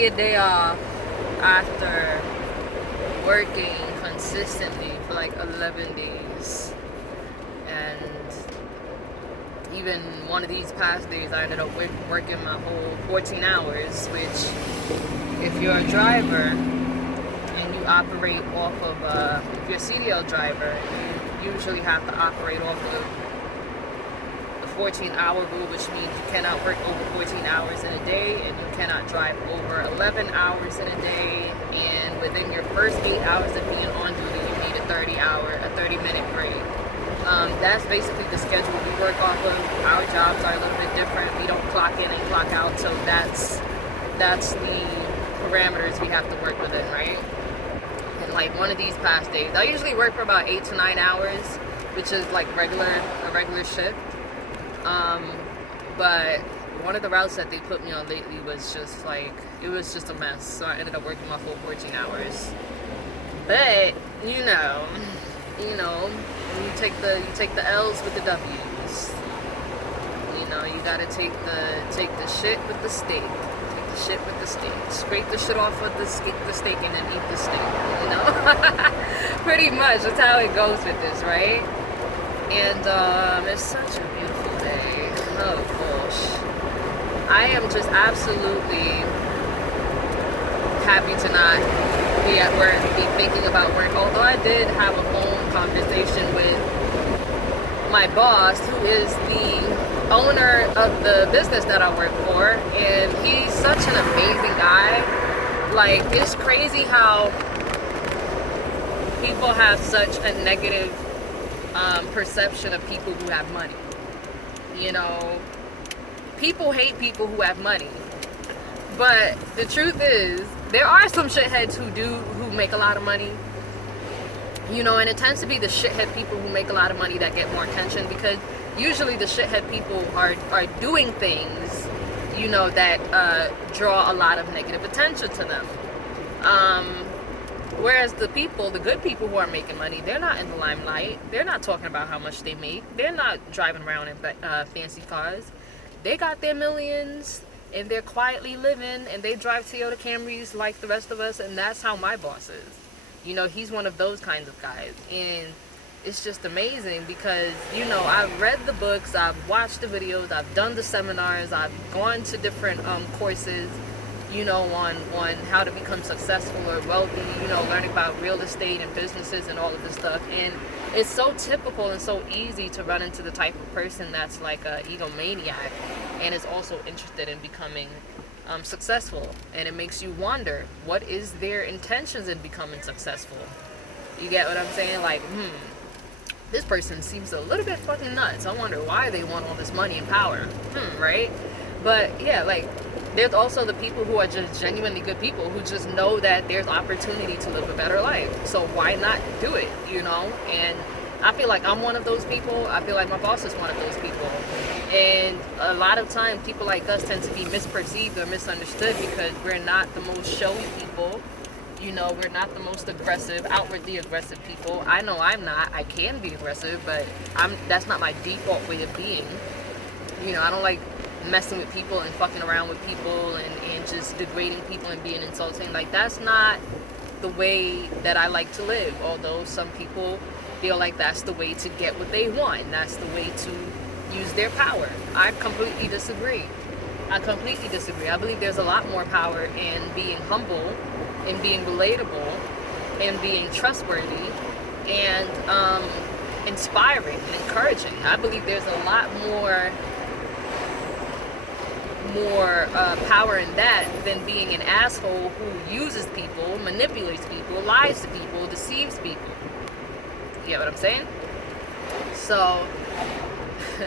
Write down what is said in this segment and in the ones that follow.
finally a day off after working consistently for like 11 days. And even one of these past days, I ended up working my whole 14 hours, which, if you're a driver and you operate off of, if you're a CDL driver, you usually have to operate off of the 14-hour rule, which means you cannot work over 14 hours in a day, and you cannot drive over 11 hours in a day, and within your first 8 hours of being on duty, you need a 30-minute break. That's basically the schedule we work off of. Our jobs are a little bit different. We don't clock in and clock out, so that's the parameters we have to work within, right? And like one of these past days, I usually work for about 8 to 9 hours, which is like a regular shift. But one of the routes that they put me on lately was just like, it was just a mess. So I ended up working my full 14 hours. But you know, you take the L's with the W's. You know, you gotta take the shit with the steak. Take the shit with the steak. Scrape the shit off of the steak and then eat the steak. You know, pretty much that's how it goes with this, right? And it's such a beautiful day. Oh gosh, I am just absolutely happy to not be at work, be thinking about work. Although I did have a phone conversation with my boss, who is the owner of the business that I work for, and he's such an amazing guy. Like, it's crazy how people have such a negative perception of people who have money. You know, people hate people who have money. But the truth is, there are some shitheads who make a lot of money. You know, and it tends to be the shithead people who make a lot of money that get more attention, because usually the shithead people are doing things, you know, that draw a lot of negative attention to them. Whereas the good people who are making money, they're not in the limelight. They're not talking about how much they make. They're not driving around in fancy cars. They got their millions, and they're quietly living, and they drive Toyota Camrys like the rest of us, and that's how my boss is. You know, he's one of those kinds of guys, and it's just amazing because, you know, I've read the books, I've watched the videos, I've done the seminars, I've gone to different courses, you know, on how to become successful or wealthy, you know, learning about real estate and businesses and all of this stuff. And it's so typical and so easy to run into the type of person that's like a egomaniac and is also interested in becoming successful. And it makes you wonder, what is their intentions in becoming successful? You get what I'm saying? Like, this person seems a little bit fucking nuts. I wonder why they want all this money and power. Right? But yeah, like, there's also the people who are just genuinely good people who just know that there's opportunity to live a better life. So why not do it, you know? And I feel like I'm one of those people. I feel like my boss is one of those people. And a lot of times people like us tend to be misperceived or misunderstood because we're not the most showy people. You know, we're not the most aggressive, outwardly aggressive people. I know I'm not. I can be aggressive, but that's not my default way of being. You know, I don't like messing with people and fucking around with people and just degrading people and being insulting. Like, that's not the way that I like to live. Although some people feel like that's the way to get what they want. That's the way to use their power. I completely disagree. I believe there's a lot more power in being humble, in being relatable, in being trustworthy, and inspiring and encouraging. I believe there's a lot more power in that than being an asshole who uses people, manipulates people, lies to people, deceives people. You get what I'm saying? So, do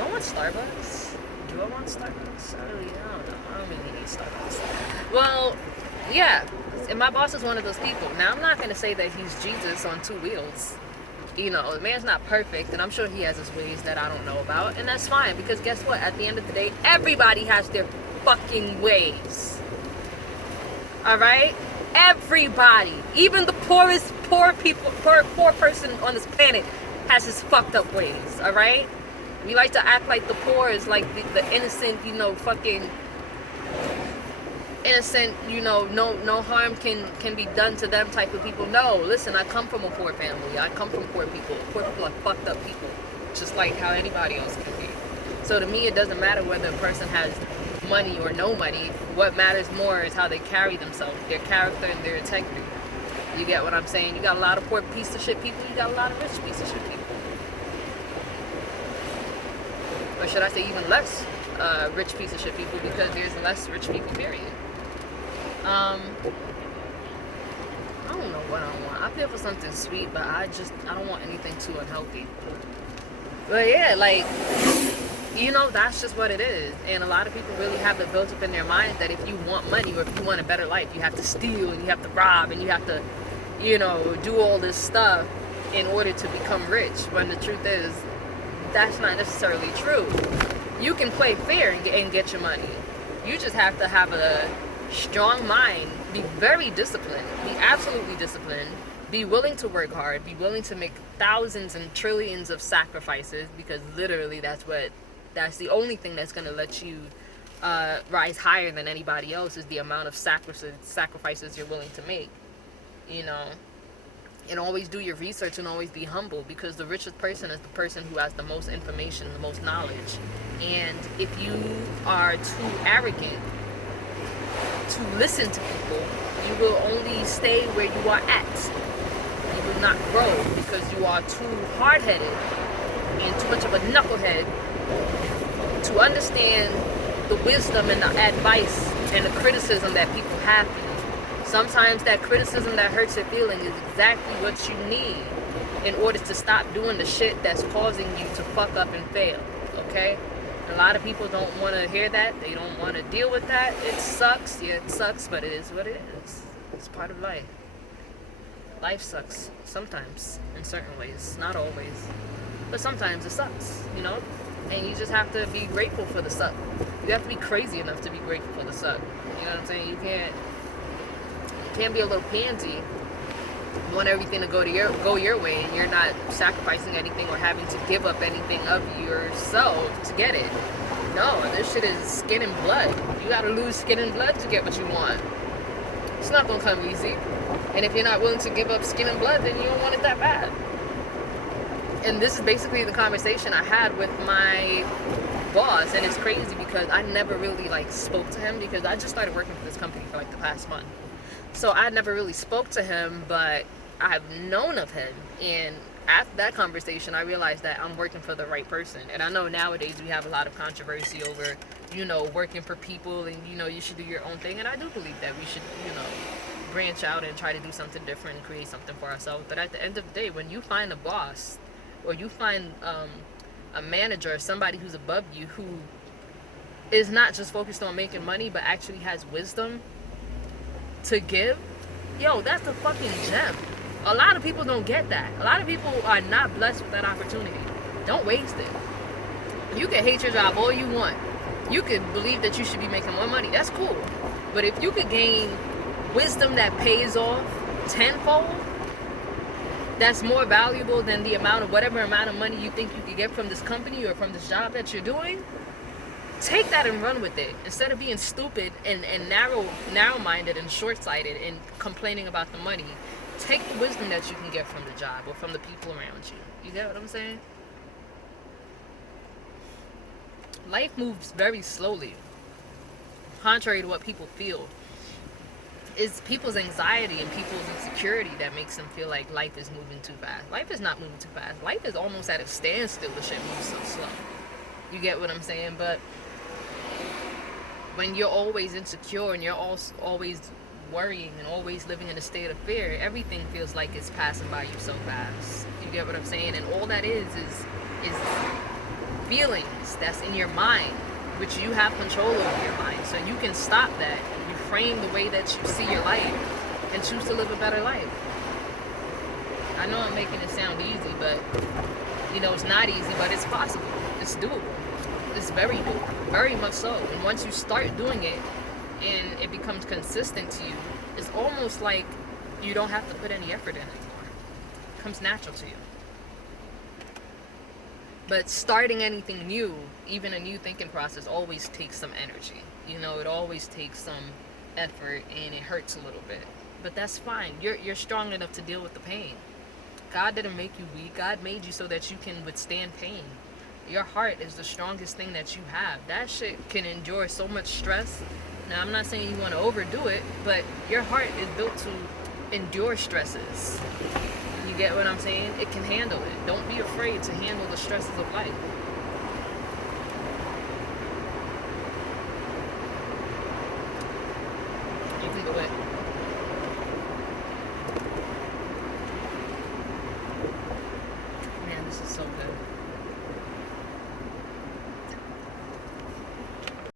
I want Starbucks? Do I want Starbucks? I don't know. I don't really need Starbucks. Well, yeah. And my boss is one of those people. Now, I'm not going to say that he's Jesus on two wheels. You know, the man's not perfect, and I'm sure he has his ways that I don't know about, and that's fine, because guess what? At the end of the day, everybody has their fucking ways. Alright? Everybody. Even the poor person on this planet has his fucked up ways, alright? We like to act like the poor is like the innocent, you know, fucking innocent, no harm can be done to them type of people. No, listen, I come from a poor family. I come from poor people. Poor people are fucked up people, just like how anybody else can be. So to me, it doesn't matter whether a person has money or no money. What matters more is how they carry themselves, their character and their integrity. You get what I'm saying? You got a lot of poor piece of shit people. You got a lot of rich piece of shit people. Or should I say even less rich piece of shit people, because there's less rich people, period. I don't know what I want. I feel for something sweet, but I don't want anything too unhealthy. But yeah, like, that's just what it is. And a lot of people really have it built up in their mind that if you want money or if you want a better life, you have to steal and you have to rob and you have to, do all this stuff in order to become rich. When the truth is, that's not necessarily true. You can play fair and get your money. You just have to have a strong mind, be very disciplined, be absolutely disciplined, be willing to work hard, be willing to make thousands and trillions of sacrifices, because literally that's the only thing that's going to let you rise higher than anybody else, is the amount of sacrifices you're willing to make. And always do your research and always be humble, because the richest person is the person who has the most information, the most knowledge. And if you are too arrogant to listen to people, you will only stay where you are at. You will not grow, because you are too hard-headed and too much of a knucklehead to understand the wisdom and the advice and the criticism that people have for you. Sometimes that criticism that hurts your feeling is exactly what you need in order to stop doing the shit that's causing you to fuck up and fail, okay? A lot of people don't want to hear that. They don't want to deal with that. It sucks. Yeah, it sucks, but it is what it is. It's part of life. Life sucks sometimes, in certain ways. Not always. But sometimes it sucks, And you just have to be grateful for the suck. You have to be crazy enough to be grateful for the suck. You know what I'm saying? You can't be a little pansy. You want everything to go your way, and you're not sacrificing anything or having to give up anything of yourself to get it. No, this shit is skin and blood. You gotta lose skin and blood to get what you want. It's not gonna come easy. And if you're not willing to give up skin and blood, then you don't want it that bad. And this is basically the conversation I had with my boss, and it's crazy because I never really spoke to him, because I just started working for this company for the past month. So I never really spoke to him, but I've known of him. And after that conversation, I realized that I'm working for the right person. And I know nowadays we have a lot of controversy over, working for people, and, you should do your own thing. And I do believe that we should, branch out and try to do something different and create something for ourselves. But at the end of the day, when you find a boss, or you find a manager, or somebody who's above you, who is not just focused on making money, but actually has wisdom to give, that's the fucking gem. A lot of people don't get that. A lot of people are not blessed with that opportunity. Don't waste it. You can hate your job all you want. You can believe that you should be making more money. That's cool. But if you could gain wisdom that pays off tenfold, that's more valuable than the whatever amount of money you think you could get from this company or from this job that you're doing. Take that and run with it, instead of being stupid and narrow-minded and short-sighted and complaining about the money. Take the wisdom that you can get from the job or from the people around you. You get what I'm saying? Life moves very slowly, contrary to what people feel. It's people's anxiety and people's insecurity that makes them feel like life is moving too fast. Life is not moving too fast. Life is almost at a standstill. The shit moves so slow. You get what I'm saying? But when you're always insecure and you're always worrying and always living in a state of fear, everything feels like it's passing by you so fast. You get what I'm saying? And all that is feelings that's in your mind, which you have control over your mind. So you can stop that. You frame the way that you see your life and choose to live a better life. I know I'm making it sound easy, but it's not easy, but it's possible. It's doable. It's very doable, very much so. And once you start doing it and it becomes consistent to you, it's almost like you don't have to put any effort in anymore. It comes natural to you. But starting anything new, even a new thinking process, always takes some energy. It always takes some effort and it hurts a little bit. But that's fine. You're strong enough to deal with the pain. God didn't make you weak. God made you so that you can withstand pain. Your heart is the strongest thing that you have. That shit can endure so much stress. Now, I'm not saying you want to overdo it, but your heart is built to endure stresses. You get what I'm saying? It can handle it. Don't be afraid to handle the stresses of life. You can do it.